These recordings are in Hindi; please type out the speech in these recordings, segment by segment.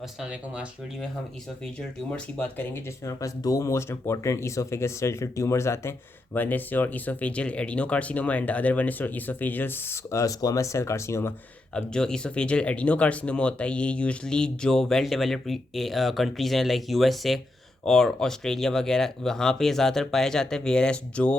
अस्सलाम वालेकुम। आज की वीडियो में हम ईसोफेजियल ट्यूमर्स की बात करेंगे, जिसमें हमारे पास दो most important oesophagus related tumours आते हैं। One is your oesophageal adenocarcinoma and the other one is your oesophageal squamous cell carcinoma. अब जो ईसोफेजियल एडिनोकार्सिनोमा होता है, ये यूजुअली जो वेल डेवलप्ड कंट्रीज़ हैं लाइक यूएसए और ऑस्ट्रेलिया वगैरह, वहाँ पे ज़्यादातर पाया जाता है। वेयर एज जो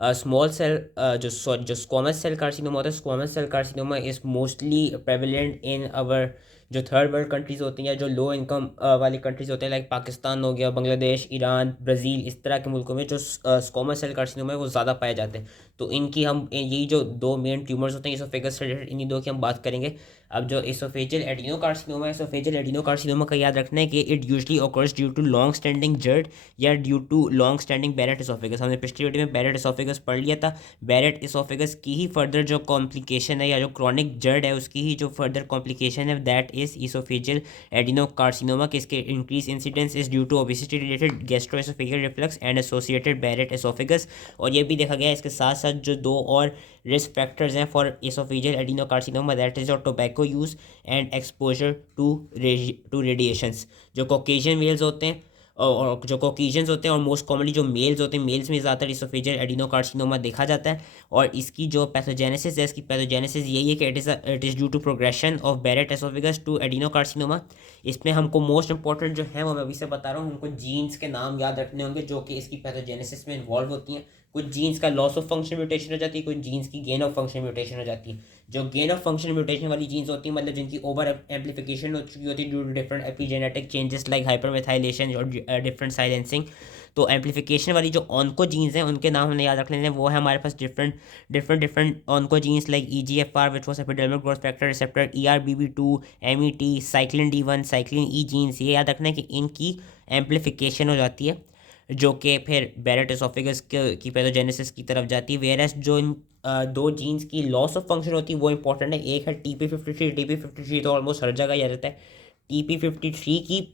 स्मॉल सेल जो स्क्वामस सेल कार्सिनोमा होता है, squamous cell carcinoma is mostly prevalent in our जो थर्ड वर्ल्ड कंट्रीज़ होती हैं या जो लो इनकम वाली कंट्रीज़ होते हैं, लाइक पाकिस्तान हो गया, बांग्लादेश, ईरान, ब्राज़ील, इस तरह के मुल्कों में जो स्क्वामस सेल कार्सिनोमा है वो ज़्यादा पाए जाते हैं। तो इनकी हम यही जो दो मेन ट्यूमर्स होते हैं इसोफेगस से रिलेटेड, इन्हीं दो की हम बात करेंगे। अब जो इसोफेजियल एडिनोकार्सिनोमा है, इसोफेजियल एडिनोकार्सिनोमा का याद रखना है कि it usually occurs due to long standing GERD या due to long standing Barrett oesophagus. हमने पिछली वीडियो में बैरेट इसोफेगस पढ़ लिया था। बैरेट इसोफेगस की ही फर्दर जो कॉम्प्लिकेशन है या जो क्रॉनिक जर्ड है उसकी ही जो फर्दर कॉम्प्लिकेशन है, दैट इज इसोफेजियल एडिनोकार्सिनोमा। किसके increase incidence is due to obesity related gastrooesophageal reflux and associated Barrett oesophagus. और ये भी देखा गया है इसके साथ साथ जो दो और रिस्क फैक्टर्स हैं for oesophageal adenocarcinoma, that is your tobacco use and exposure to radiations. जो कॉकेशियन मेल्स होते हैं और जो कॉकेशियंस होते हैं और मोस्ट कॉमनली जो मेल्स होते हैं, मेल्स में ज़्यादातर इसोफेजियल एडिनोकार्सिनोमा देखा जाता है। और इसकी जो पैथोजेनेसिस है, इसकी पैथोजेनेसिस यही है कि it is due to progression of Barrett oesophagus to adenocarcinoma. इसमें हमको मोस्ट इंपॉर्टेंट जो है वो मैं अभी से बता रहा हूँ, हमको जीन्स के नाम याद रखने होंगे जो कि इसकी पैथोजेनेसिस में इन्वॉल्व होती हैं। कुछ जीन्स का लॉस ऑफ फंक्शन म्यूटेशन हो जाती है, कुछ जीन्स की गेन ऑफ फंक्शन म्यूटेशन हो जाती है। जो गेन ऑफ फंक्शन म्यूटेशन वाली जीन्स होती है, मतलब जिनकी ओवर एम्पलीफिकेशन हो चुकी होती है due to different epigenetic changes like hypermethylation और डिफरेंट साइलेंसिंग। तो एम्पलीफिकेशन वाली जो ऑन्को जीन्स हैं उनके नाम हमें याद रख लेने हैं। वो है हमारे पास different different different oncogenes like EGFR which was epidermal growth factor receptor, ERBB2, MET, cyclin D1, cyclin E genes. ये याद रखना है कि इनकी एम्पलीफिकेशन हो जाती है जो कि फिर बैरेट एसोफेगस की पैथोजेनेसिस की तरफ जाती है। वेयरएस जो इन दो जीन्स की लॉस ऑफ फंक्शन होती है वो इंपॉर्टेंट है। एक है TP53। TP53 तो ऑलमोस्ट हर जगह याद रहता है। TP53 की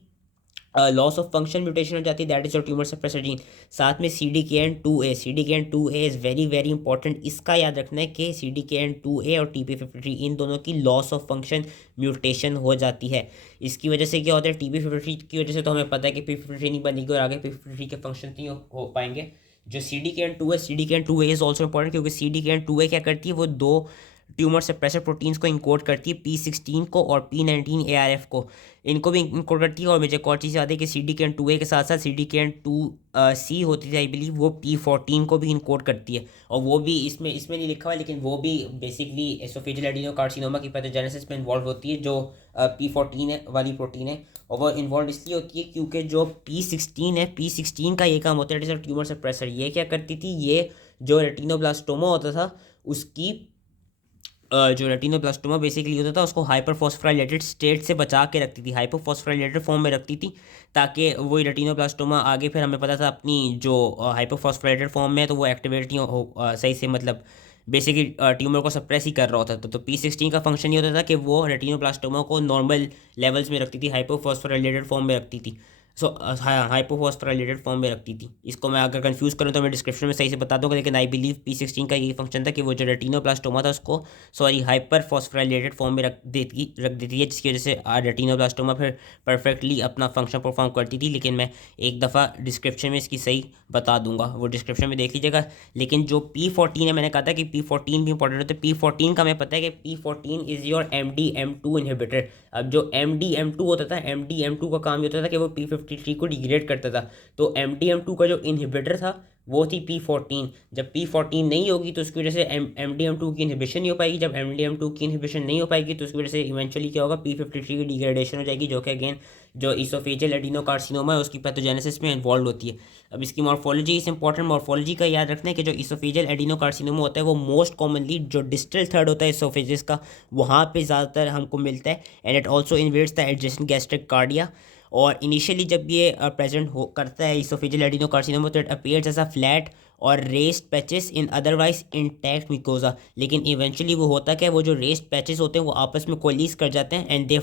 लॉस ऑफ फंक्शन म्यूटेशन हो जाती है, that is your tumour suppressor gene. साथ में CDKN2A, CDKN2A is very very important. इसका याद रखना है कि CDKN2A और TP53 इन दोनों की लॉस ऑफ फंक्शन म्यूटेशन हो जाती है। इसकी वजह से क्या होता है, TP53 की वजह से तो हमें पता है कि P53 नहीं बनेगी और आगे P53 के फंक्शन नहीं हो पाएंगे। जो CDKN2 है, CDKN2A इज ऑल्सो इंपॉर्टेंट क्योंकि CDKN2A क्या करती है, वो दो ट्यूमर सप्रेसर प्रोटीन्स को इनकोड करती है, P16 को और P19 ARF को। इनको भी इनकोड करती है। और मुझे एक और चीज़ याद है कि CDKN2A के साथ साथ CDKN2C होती थी आई बिलीव, वो P14 को भी इनकोड करती है। और वो भी इसमें नहीं लिखा हुआ, लेकिन वो भी बेसिकली एसोफेजियल एडिनोकार्सिनोमा की पैथोजेनेसिस में इन्वॉल्व होती है। जो P14 है वाली प्रोटीन है, और वो इन्वॉल्व इसलिए होती है क्योंकि जो P16 है, P16 का ये काम होता है, it is a tumour suppressor. ये क्या करती थी, ये जो रेटिनोब्लास्टोमा होता था उसकी जो रेटिनोब्लास्टोमा बेसिकली होता था उसको हाइपरफॉस्फोराइलेटेड स्टेट से बचा के रखती थी, हाइपरफॉस्फोराइलेटेड फॉर्म में रखती थी, ताकि वो रेटिनोब्लास्टोमा आगे फिर हमें पता था अपनी जो हाइपरफॉस्फोराइलेटेड फॉर्म में है तो वो एक्टिवेट नहीं सही से, मतलब बेसिकली ट्यूमर को सप्रेस ही कर रहा होता था। तो P16 का फंक्शन ये होता था कि वो रेटिनोब्लास्टोमा को नॉर्मल लेवल्स में रखती थी, हाइपरफॉस्फोराइलेटेड फॉर्म में रखती थी। सो हाइपोफॉस्फोराइलेटेड फॉर्म में रखती थी। इसको मैं अगर कंफ्यूज करूँ तो मैं डिस्क्रिप्शन में सही से बता दूंगा, लेकिन आई बिलीव P16 का यही फंक्शन था कि वो जो रेटिनोब्लास्टोमा था उसको हाइपर फॉस्फोराइलेटेड फॉर्म में रख देती है, जिसकी वजह से रेटिनोब्लास्टोमा फिर परफेक्टली अपना फंक्शन परफॉर्म करती थी। लेकिन मैं एक दफ़ा डिस्क्रिप्शन में इसकी सही बता दूंगा, वो डिस्क्रिप्शन में देख लीजिएगा। लेकिन जो P14 है, मैंने कहा था कि P14 भी इंपॉर्टेंट होता है। P14 का हमें पता है कि P14 is your MDM2 inhibitor. अब जो MDM2 होता था, MDM2 का काम ये होता था कि वो P53 को डिग्रेड करता था। तो MDM2 का जो इनहिबिटर था वो थी P14। जब P14 नहीं होगी तो उसकी वजह से MDM2 की इनहिबिशन नहीं हो पाएगी। जब MDM2 की इनहिबिशन नहीं हो पाएगी तो उसकी वजह से इवेंचुअली क्या होगा, P53 की डिग्रेडेशन हो जाएगी, जो कि अगेन जो इसोफेजियल एडिनोकार्सिनोमा है उसकी पैथोजेनेसिस में इन्वॉल्व होती है। अब इसकी मॉर्फोलॉजी, इस इंपॉर्टेंट मॉर्फोलॉजी का याद रखना है कि जो इसोफेजियल एडिनोकार्सिनोमा होता है वो मोस्ट कॉमनली जो डिस्टल थर्ड होता है इसोफेजिस का, वहाँ पे ज़्यादातर हमको मिलता है। And it also invades the adjacent gastric cardia. और इनिशियली जब ये प्रेजेंट हो करता है इसोफेजियल एडिनोकार्सिनोमा, तो it appears as a flat और raised patches in otherwise intact mucosa. लेकिन इवेंचुअली वो होता क्या है, वो जो रेस्ड पैचेस होते हैं वो आपस में कोलिस कर जाते हैं and they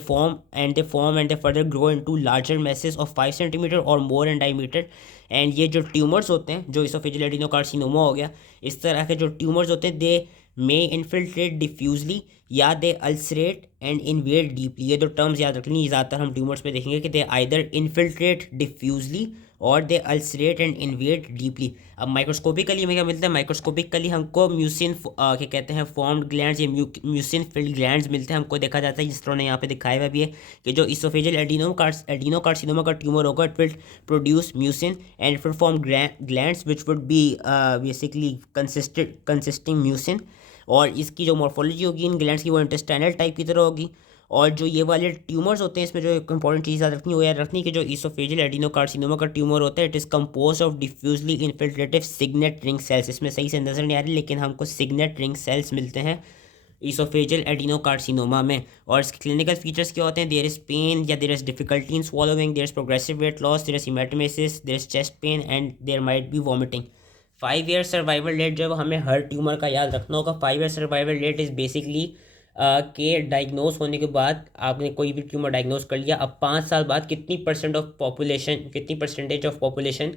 further grow into larger message of 5 centimetre और मोर इन डायमीटर। एंड ये जो ट्यूमर्स होते हैं, जो इसोफेजियल एडिनोकार्सिनोमा हो गया, इस तरह के जो ट्यूमर्स होते हैं, दे मे इन्फिल्ट्रेट डिफ्यूजली या दे अल्सरेट एंड इन्वेड डीपली। ये दो टर्म्स याद रखनी, ये ज़्यादातर हम ट्यूमर्स में देखेंगे कि दे आइदर इन्फिल्ट्रेट डिफ्यूजली और दे अल्सरेट एंड इन्वेड डीपली। अब माइक्रोस्कोपिकली हमें क्या मिलता है, माइक्रोस्कोपिकली हमको म्यूसिन क्या कहते हैं फॉर्म्ड ग्लैंड्स या म्यूसिन फिल्ड ग्लैंड्स मिलते हैं, हमको देखा जाता है जिस तरह ने यहाँ पे दिखाया हुआ भी है कि जो इसोफेजियल एडिनोकार्सिनोमा का ट्यूमर होगा it will produce mucin and फिर form glands which would be basically consisting mucin. और इसकी जो मॉर्फोलॉजी होगी इन ग्लैंड्स की वो इंटेस्टाइनल टाइप की तरह होगी। और जो ये वाले ट्यूमर्स होते हैं इसमें जो एक इंपॉर्टेंट चीज़ याद रखनी है वो याद रखनी है कि जो इसोफेजियल एडिनोकार्सिनोमा का ट्यूमर होता है it is compose of diffusely infiltrative signet ring cells. इसमें सही से नजर नहीं आ रही लेकिन हमको सिग्नेट रिंग सेल्स मिलते हैं इसोफेजियल एडिनोकार्सिनोमा में। और इसके क्लिनिकल फीचर्स क्या होते हैं, देयर इज पेन या there is difficulty in swallowing, there is progressive weight loss, there is haematemesis, there is chest pain and there might be vomiting. 5 year survival rate जब हमें हर ट्यूमर का याद रखना होगा, 5 year survival rate is basically के डायग्नोस होने के बाद आपने कोई भी ट्यूमर डायग्नोस कर लिया, अब 5 साल बाद कितनी परसेंटेज ऑफ पॉपुलेशन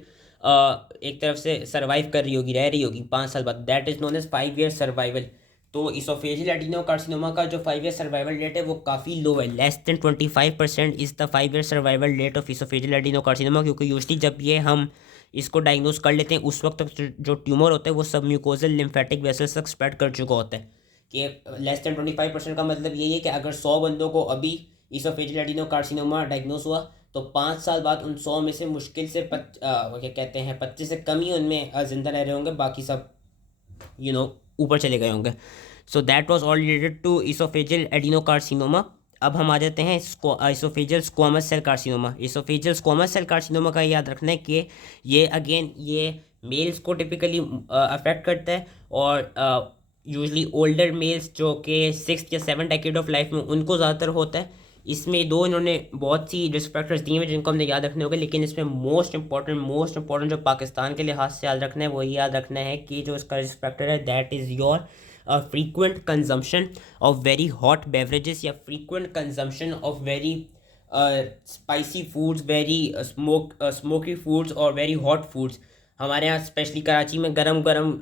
एक तरफ से सर्वाइव कर रही होगी, रह रही होगी 5 साल बाद, that is known as 5 year survival. तो इसोफेजियल एडिनोकार्सिनोमा का जो 5 ईयर सर्वाइवल रेट है वो काफ़ी लो है, less than 25% is the 5 year survival rate of oesophageal adenocarcinoma. क्योंकि यूजली जब ये हम इसको डायग्नोस कर लेते हैं उस वक्त तक जो ट्यूमर होता है वो सब म्यूकोजल लिम्फेटिक वेसल्स तक स्प्रेड कर चुका होता है। कि लेस देन 25% का मतलब यही है कि अगर 100 बंदों को अभी इसोफेजियल एडिनोकार्सिनोमा डायग्नोस हुआ तो 5 साल बाद उन 100 में से मुश्किल से क्या कहते हैं 25 से कम ही उनमें ज़िंदा रह रहे होंगे, बाकी सब ऊपर चले गए होंगे। So that was all related to oesophageal adenocarcinoma. अब हम आ जाते हैं oesophageal squamous cell carcinoma. Oesophageal squamous cell carcinoma का याद रखना है कि ये मेल्स को टिपिकली अफेक्ट करता है और यूजली ओल्डर मेल्स जो कि 6th या 7th डेकेड ऑफ लाइफ में उनको ज़्यादातर होता है। इसमें दो इन्होंने बहुत सी रिस्क फैक्टर्स दिए हैं जिनको हमने याद रखने होंगे, लेकिन इसमें मोस्ट इंपॉर्टेंट जो पाकिस्तान के लिहाज से याद रखना है वही याद रखना है कि जो इसका रिस्क फैक्टर है that is your frequent consumption of very hot beverages या frequent consumption of very spicy foods, very smoky foods और very hot foods। हमारे यहाँ स्पेशली कराची में गरम गरम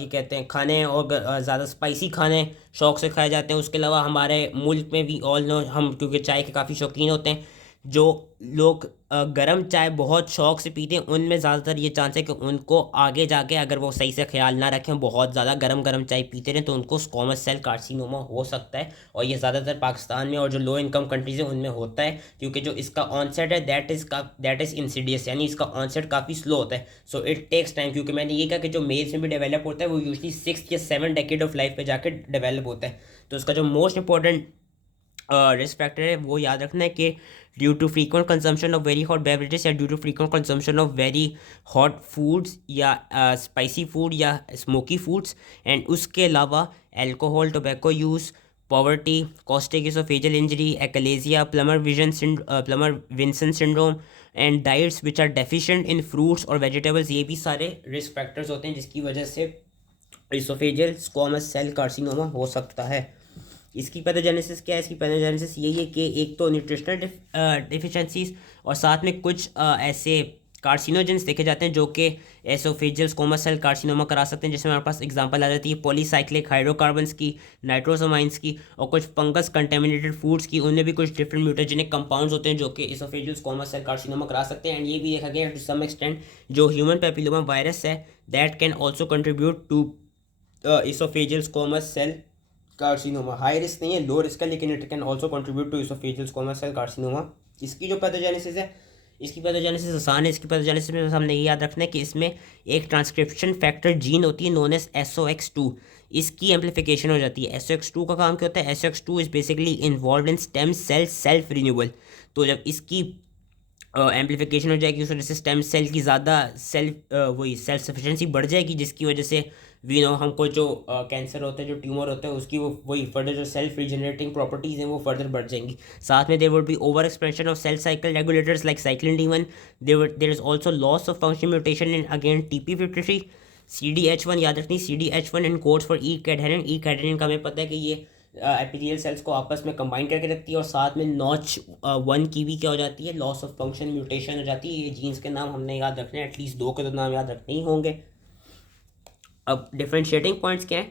ये कहते हैं खाने और ज़्यादा स्पाइसी खाने शौक से खाए जाते हैं। उसके अलावा हमारे मुल्क में भी ऑल नो हम क्योंकि चाय के काफ़ी शौकीन होते हैं, जो लोग गरम चाय बहुत शौक से पीते हैं उनमें ज़्यादातर ये चांस है कि उनको आगे जाके अगर वो सही से ख्याल ना रखें बहुत ज़्यादा गरम चाय पीते रहें तो उनको स्क्वामस सेल कार्सिनोमा हो सकता है। और ये ज़्यादातर पाकिस्तान में और जो लो इनकम कंट्रीज़ हैं उनमें होता है, क्योंकि जो इसका ऑनसेट है दैट इज़ इंसीडियस, यानी इसका ऑनसेट काफ़ी स्लो होता है। सो इट टेक्स टाइम, क्योंकि मैंने ये कहा कि जो मेल्स में भी डेवलप होता है वो यूजली 6th या 7th डेकेड ऑफ लाइफ पे जाकर डेवलप होता है। तो इसका जो मोस्ट इंपॉर्टेंट रिस्क फैक्टर है वो याद रखना है कि due to frequent consumption of very hot beverages या due to frequent consumption of very hot foods या स्पाइसी फूड या स्मोकी फूड्स, एंड उसके अलावा alcohol, tobacco use, poverty, caustic oesophageal injury, achalasia, Plummer Vinson syndrome and diets which are deficient in fruits और वेजिटेबल्स, ये भी सारे रिस्क फैक्टर्स होते हैं जिसकी वजह से इसोफेजियल स्क्वामस सेल कार्सिनोमा हो सकता है। इसकी पैथोजेनेसिस क्या है, इसकी पैथोजेनेसिस यही है कि एक तो न्यूट्रिशनल डिफिशेंसीज और साथ में कुछ ऐसे कार्सिनोजेंस देखे जाते हैं जो कि एसोफेजियल स्क्वामस सेल कार्सिनोमा करा सकते हैं, जिसमें हमारे पास एग्जांपल आ जाती है पॉलीसाइक्लिक हाइड्रोकार्बन्स की, नाइट्रोसोमाइंस की और कुछ फंगस कंटेमिनेटेड फूड्स की। उनमें भी कुछ डिफरेंट म्यूटाजेनिक कंपाउंड्स होते हैं जो कि एसोफेजियल स्क्वामस सेल कार्सिनोमा करा सकते हैं। एंड ये भी देखा गया टू सम एक्सटेंट जो ह्यूमन पेपिलोमा वायरस है that can also contribute to oesophageal squamous cell carcinoma. High risk नहीं है, लो रिस्क है, लेकिन it can also contribute to oesophageal squamous cell carcinoma. इसकी जो पैथोजेनेसिस है, इसकी पैथोजेनेसिस आसान है। इसकी पैथोजेनेसिस में हमने ये याद रखना है कि इसमें एक ट्रांसक्रिप्शन फैक्टर जीन होती है नोन एज SOX2, इसकी एम्प्लीफिकेशन हो जाती है। SOX2 का काम क्या होता है, SOX2 is basically involve in stem cell self renewal. तो जब इसकी एम्प्लीफिकेशन हो जाएगी उस वजह से स्टेम सेल की ज़्यादा सेल्फ सफिशेंसी बढ़ जाएगी, जिसकी वजह से हमको जो कैंसर होता है, जो ट्यूमर होता है, उसकी वही फर्दर जो सेल्फ रिजनरेटिंग प्रॉपर्टीज़ हैं वो फर्दर बढ़ जाएंगी। साथ में there would be over expression of cell cycle regulators like cyclin D1। There is also loss of function mutation in again TP53। CDH1 याद रखनी, CDH1 इन कोड्स फॉर ई कैडहेरिन। ई कैडहेरिन का हमें पता है कि ये एपिथेलियल सेल्स को आपस में कंबाइन करके रखती है और साथ में नॉच 1 की भी क्या हो जाती है, लॉस ऑफ फंक्शन म्यूटेशन हो जाती है। ये जीन्स के नाम हमने याद रखने हैं, एटलीस्ट 2 के तो नाम याद रखने ही होंगे। अब डिफरेंशिएटिंग पॉइंट्स क्या हैं,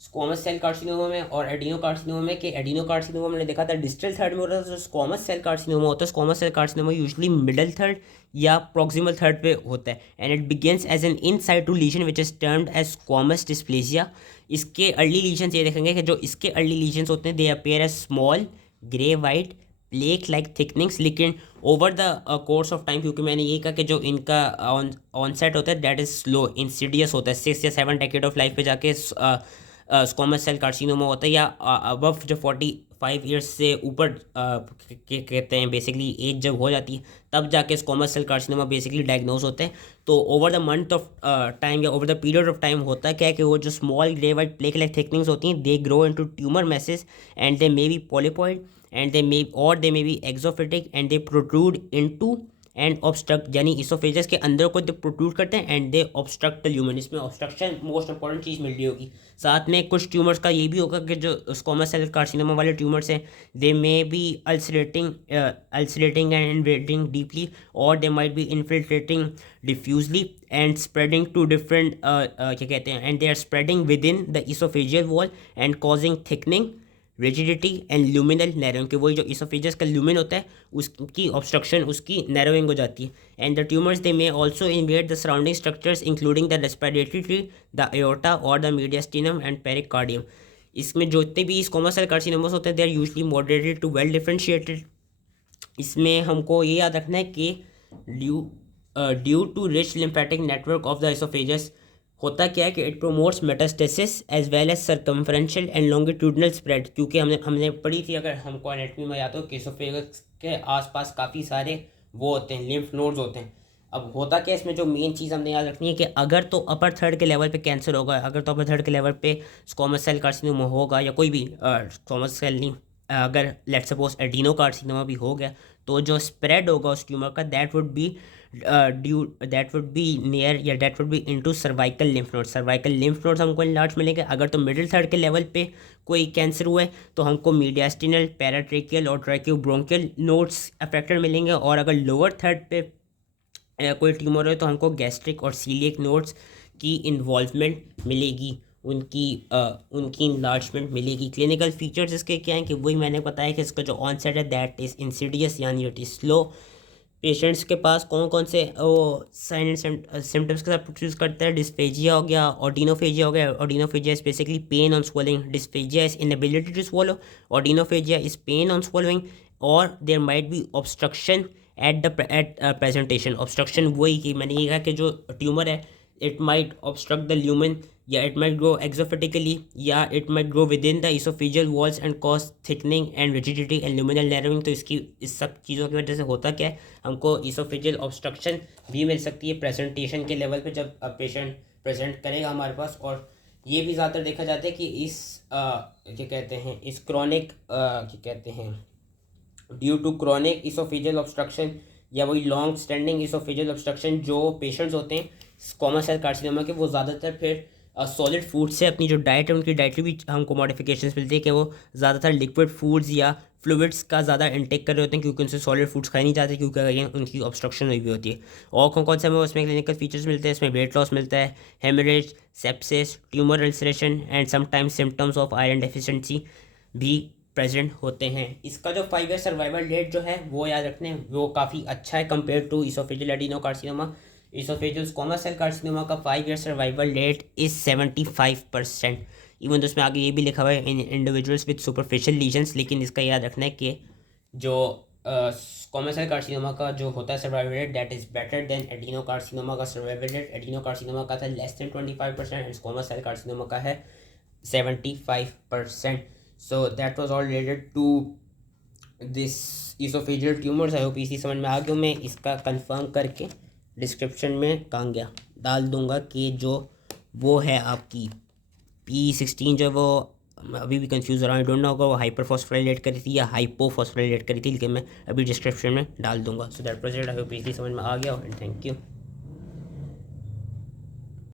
स्क्वामस सेल कार्सिनोमा में और एडिनो कार्सिनोमा में, कि एडिनो कार्सिनोमा मैंने देखा था डिस्टल थर्ड में होता है, जो स्क्वामस सेल कार्सिनोमा होता है, squamous cell carcinoma usually middle third या प्रॉक्सिमल थर्ड पे होता है, and it begins as an in situ lesion which is termed as squamous dysplasia. इसके अर्ली लीजन्स ये देखेंगे कि जो इसके अर्ली लीजन्स होते हैं they appear as small grey white plaque like thickenings, लेकिन over the course of time, क्योंकि मैंने ये कहा कि जो इनका ऑनसेट होता है दैट इज स्लो इंसिडियस होता है, 6 या 7 डेकेड ऑफ लाइफ पे जाके स्क्वामस सेल कार्सिनोमा होता है, या अबव जो 45 ईयर्स से ऊपर कहते हैं बेसिकली एज जब हो जाती है तब जाके squamous cell carcinoma basically diagnose होते हैं। तो over the month of time या over the period of time होता है क्या है कि वो जो small grey white plaque like thickenings होती हैं they grow into tumour masses and they may be polypoid and they may be exophytic and they protrude into and obstruct, यानी इसोफेजस के अंदर को दे प्रोट्रूड करते हैं and they obstruct the lumen. इसमें ऑब्स्ट्रक्शन मोस्ट इंपॉर्टेंट चीज़ मिल रही होगी। साथ में कुछ ट्यूमर्स का ये भी होगा कि जो स्क्वामस सेल कार्सिनोमा वाले ट्यूमर्स हैं they may be ulcerating and invading deeply, और they might be infiltrating diffusely and spreading to different क्या कहते हैं, and they are spreading within the oesophageal wall and causing thickening rigidity and luminal narrowing, के वही जो इसोफेजस का ल्यूमिन होता है उसकी ऑब्स्ट्रक्शन, उसकी नैरोइंग हो जाती है। And the tumours they may also invade the surrounding structures including the respiratory tree, the aorta और द मीडियास्टिनम एंड पेरिकार्डियम। इसमें जो जितने भी स्क्वामस सेल कार्सिनोमास होते हैं they are usually moderated to well differentiated. इसमें हमको ये याद रखना है कि due to rich lymphatic network of the oesophagus होता क्या है कि it promotes metastasis as well as circumferential and longitudinal spread, क्योंकि हमने पढ़ी थी, अगर हमको एनाटॉमी में याद हो कि इसोफेगस के आसपास काफ़ी सारे वो होते हैं लिम्फ नोड्स होते हैं। अब होता क्या इसमें जो मेन चीज़ हमने याद रखनी है कि अगर तो अपर थर्ड के लेवल पे कैंसर होगा, अगर तो अपर थर्ड के लेवल पे स्क्वामस सेल कार्सिनोमा होगा या कोई भी स्क्वामस सेल नहीं, अगर लेट्स सपोज एडिनो कार्सिनोमा भी हो गया, तो जो स्प्रेड होगा उस ट्यूमर का दैट वुड बी नियर या that would be into cervical lymph node. Cervical lymph nodes हमको इनलार्ज मिलेंगे। अगर तो मिडिल थर्ड के लेवल पे कोई कैंसर हुआ है तो हमको मीडियास्टिनल, पैराट्रेकियल और ट्रैकियोब्रोंकियल नोड्स अफेक्टेड मिलेंगे, और अगर लोअर थर्ड पे कोई ट्यूमर है तो हमको गैस्ट्रिक और सीलियक नोड्स की इन्वॉल्वमेंट मिलेगी, उनकी इनलार्जमेंट मिलेगी। क्लिनिकल फीचर्स इसके क्या हैं कि वही मैंने बताया कि इसका जो ऑनसेट है दैट इज़ इंसिडियस यानी इट इज़ स्लो। पेशेंट्स के पास कौन कौन से वो साइन एंड सिम्टम्स के साथ प्रोड्यूस करता है, डिस्फेजिया हो गया, ऑर्डिनोफेजिया हो गया। Odynophagia is basically pain on swallowing, dysphagia is inability to swallow, odynophagia is pain on swallowing, और there might be obstruction at presentation. Obstruction वही कि मैंने ये कहा कि जो ट्यूमर है it might obstruct the lumen, या इट माइट ग्रो एक्सोफिटिकली, या it might grow within the oesophageal walls and cause thickening and rigidity and luminal narrowing. तो इस सब चीज़ों की वजह से होता क्या है, हमको इसोफेजियल ऑब्स्ट्रक्शन भी मिल सकती है प्रेजेंटेशन के लेवल पे जब पेशेंट प्रेजेंट करेगा हमारे पास। और ये भी ज़्यादातर देखा जाता है कि इस क्या कहते हैं इस क्रॉनिक क्या कहते हैं due to chronic oesophageal obstruction या वही लॉन्ग स्टैंडिंग इसोफेजियल ऑब्स्ट्रक्शन, जो पेशेंट्स होते हैं स्क्वामस सेल कार्सिनोमा के वो ज़्यादातर फिर सॉलिड फूड से अपनी जो डाइट है उनकी डाइटरी भी हमको मॉडिफिकेशंस मिलती है कि वो ज़्यादातर लिक्विड फूड्स या फ्लूइड्स का ज़्यादा इंटेक कर रहे होते हैं, क्योंकि उनसे सॉलिड फूड्स खाए नहीं जाते, क्योंकि अगर उनकी ऑब्स्ट्रक्शन हुई भी होती है। और कौन कौन से हमें उसमें क्लिनिकल फीचर्स मिलते हैं, इसमें वेट लॉस मिलता है, haemorrhage, sepsis, tumour ulceration and sometimes symptoms of iron deficiency भी प्रेजेंट होते हैं। इसका जो 5 ईयर सर्वाइवल रेट जो है वो याद रखने वो काफ़ी अच्छा है compare to oesophageal adenocarcinoma. Oesophageal squamous cell carcinoma का 5 year survival rate is 75%। Even तो उसमें आगे ये भी लिखा हुआ है in individuals with superficial lesions, लेकिन इसका याद रखना है कि जो स्क्वामस सेल कार्सिनोमा का जो होता है survival rate that is better than adenocarcinoma का सर्वाइवल रेट। एडिनोकार्सिनोमा का था less than 25% and squamous cell carcinoma का है 75%। So that was all related to this oesophageal tumours. I hope इसी समझ में आ गया। मैं इसका कंफर्म करके डिस्क्रिप्शन में कहाँ गया डाल दूंगा कि जो वो है आपकी P16 जो वो अभी भी कंफ्यूज हो रहा है, आई डोंट नो अगर वो हाइपरफॉस्फोराइलेट करी थी या हाइपोफॉस्फोराइलेट करी थी, लेकिन मैं अभी डिस्क्रिप्शन में डाल दूंगा। So that project I hope easily समझ में आ गया एंड थैंक यू।